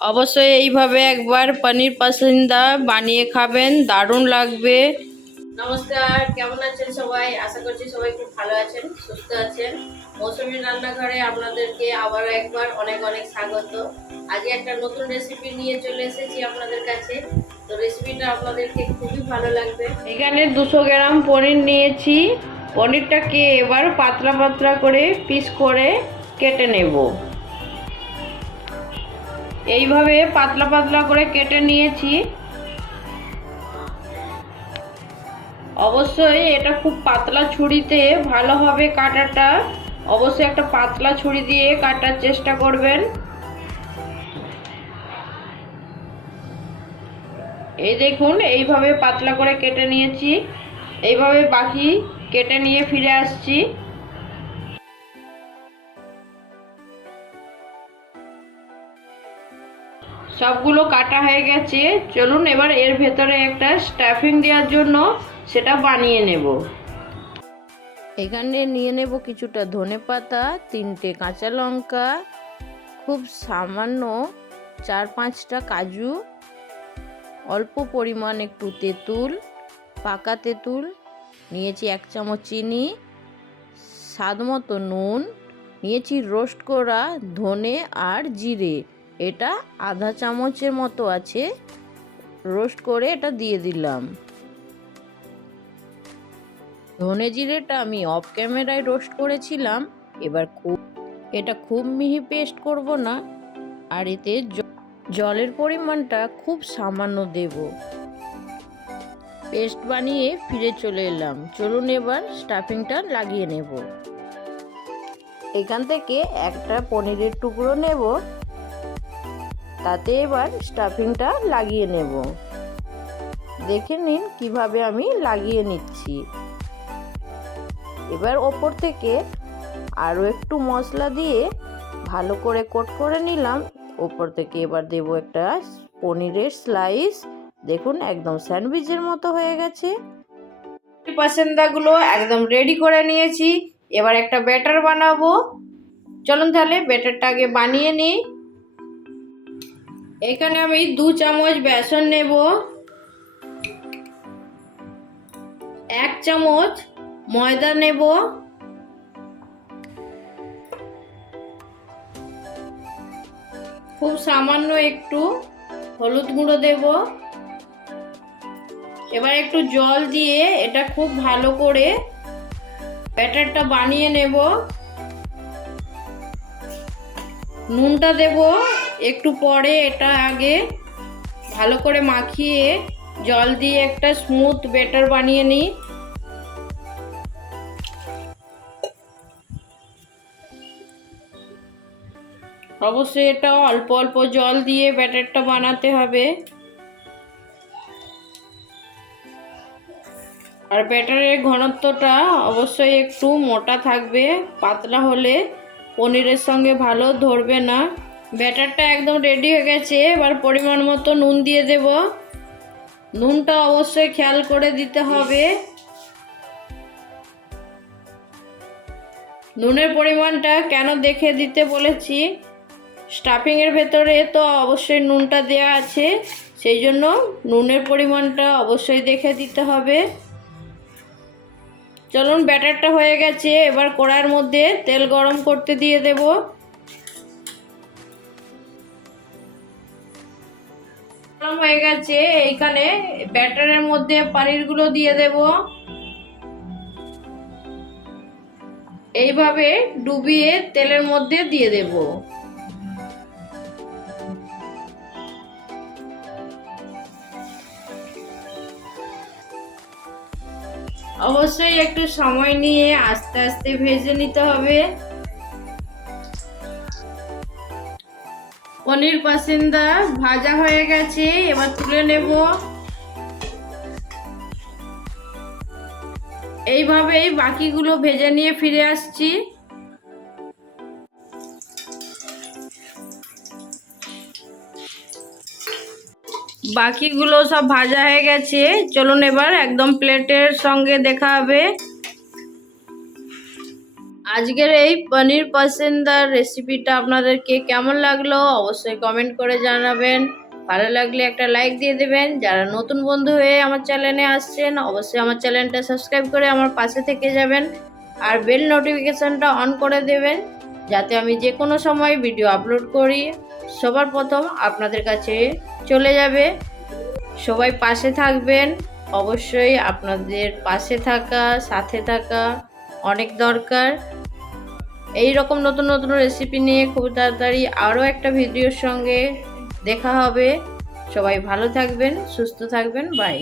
অবশ্যই এইভাবে একবার পনির পাসিন্দা বানিয়ে খাবেন দারুণ লাগবে। নমস্কার কেমন আছেন সবাই? আশা করছি সবাই খুব ভালো আছেন সুস্থ আছেন। মৌসুমী রান্নাঘরে আপনাদেরকে আবার একবার অনেক অনেক স্বাগত। আজকে একটা নতুন রেসিপি নিয়ে চলে এসেছি আপনাদের কাছে। তো রেসিপিটা আপনাদেরকে খুবই ভালো লাগবে। এখানে দুশো গ্রাম পনির নিয়েছি। পনিরটাকে এবার পাতলা পাতলা করে পিস করে কেটে নেব। এইভাবে পাতলা পাতলা করে কেটে নিয়েছি। অবশ্যই এটা খুব পাতলা ছুরিতে ভালো হবে কাটাটা। অবশ্যই একটা পাতলা ছুরি দিয়ে কাটার চেষ্টা করবেন। এই দেখুন, এইভাবে পাতলা করে কেটে নিয়েছি। এইভাবে বাকি কেটে নিয়ে ফিরে আসছি। সবগুলো কাটা হয়ে গেছে। চলুন এবার এর ভেতরে একটা স্টাফিং দেওয়ার জন্য সেটা বানিয়ে নেব। এখানে নিয়ে নেব কিছুটা ধনে পাতা, তিনটে কাঁচা লঙ্কা, খুব সামান্য চার পাঁচটা কাজু, অল্প পরিমাণ একটু তেঁতুল, পাকা তেঁতুল, নিয়েছি এক চামচ চিনি, স্বাদ মতো নুন, নিয়েছি রোস্ট করা ধনে আর জিরে। এটা আধা চামচের মতো আছে। রোস্ট করে এটা দিয়ে দিলাম। ধনে জিরেটা আমি অফ ক্যামেরায় রোস্ট করেছিলাম। এবার খুব এটা খুব মিহি পেস্ট করব না। আর এতে জলের পরিমাণটা খুব সামান্য দেব। পেস্ট বানিয়ে ফিরে চলে এলাম। চলুন এবার স্টাফিংটা লাগিয়ে নেব। এখান থেকে একটা পনিরের টুকরো নেব। তাতে এবার স্টাফিংটা লাগিয়ে নেব। দেখে নিন কীভাবে আমি লাগিয়ে নিচ্ছি। এবার ওপর থেকে আরও একটু মশলা দিয়ে ভালো করে কোট করে নিলাম। ওপর থেকে এবার দেব একটা পনিরের স্লাইস দেখুন একদম স্যান্ডউইচের মতো হয়ে গেছে। পাসেন্দাগুলো একদম রেডি করে নিয়েছি। এবার একটা ব্যাটার বানাবো। চলুন তাহলে ব্যাটারটা আগে বানিয়ে নিই। এখানে আমি দু চামচ বেসন নেব। এক চামচ ময়দা নেব। খুব সামান্য একটু হলুদ গুঁড়ো দেব। এবার একটু জল দিয়ে এটা খুব ভালো করে ব্যাটারটা বানিয়ে নেব। নুনটা দেব। একটু পরে এটা আগে ভালো করে মাখিয়ে জল দিয়ে একটা স্মুথ ব্যাটার বানিয়ে নিই। অবশ্যই এটা অল্প অল্প জল দিয়ে ব্যাটারটা বানাতে হবে। আর ব্যাটারের ঘনত্বটা অবশ্যই একটু মোটা থাকবে, পাতলা হলে পনিরের সঙ্গে ভালো ধরবে না। ব্যাটারটা একদম রেডি হয়ে গেছে, এবার পরিমাণ মতো নুন দিয়ে দেব। নুনটা অবশ্যই খেয়াল করে দিতে হবে। নুনের পরিমাণটা কেন দেখে দিতে বলেছি? স্টাফিংয়ের ভেতরে তো অবশ্যই নুনটা দেওয়া আছে, সেই জন্য নুনের পরিমাণটা অবশ্যই দেখে দিতে হবে। চলুন ব্যাটারটা হয়ে গেছে, এবার কড়াইয়ের মধ্যে তেল গরম করতে দিয়ে দেব। হয়ে গেছে, এইখানে ব্যাটারের মধ্যে পানিরগুলো দিয়ে দেব। এইভাবে ডুবিয়ে তেলের মধ্যে দিয়ে দেব। অবশ্যই একটু সময় নিয়ে আস্তে আস্তে ভেজে নিতে হবে। পনির পাসিন্দা ভাজা হয়ে গেছে, এবার তুলে নেব। এইভাবেই বাকিগুলো ভেজে নিয়ে ফিরে আসছি। বাকিগুলো সব ভাজা হয়ে গেছে। চলুন এবার একদম প্লেটের সঙ্গে দেখা হবে। আজকের এই পনির পছন্দার রেসিপিটা আপনাদেরকে কেমন লাগল অবশ্যই কমেন্ট করে জানাবেন। ভালো লাগলে একটা লাইক দিয়ে দেবেন। যারা নতুন বন্ধু হয়ে আমার চ্যানেলে আসছেন, অবশ্যই আমার চ্যানেলটা সাবস্ক্রাইব করে আমার পাশে থেকে যাবেন আর বেল নোটিফিকেশানটা অন করে দেবেন যাতে আমি যে কোনো সময় ভিডিও আপলোড করি। সবার প্রথম আপনাদের কাছে চলে যাবে। সবাই পাশে থাকবেন। অবশ্যই আপনাদের পাশে থাকা, সাথে থাকা অনেক দরকার। এই রকম নতুন নতুন রেসিপি নিয়ে খুব তাড়াতাড়ি আরও একটা ভিডিওর সঙ্গে দেখা হবে। সবাই ভালো থাকবেন, সুস্থ থাকবেন বাই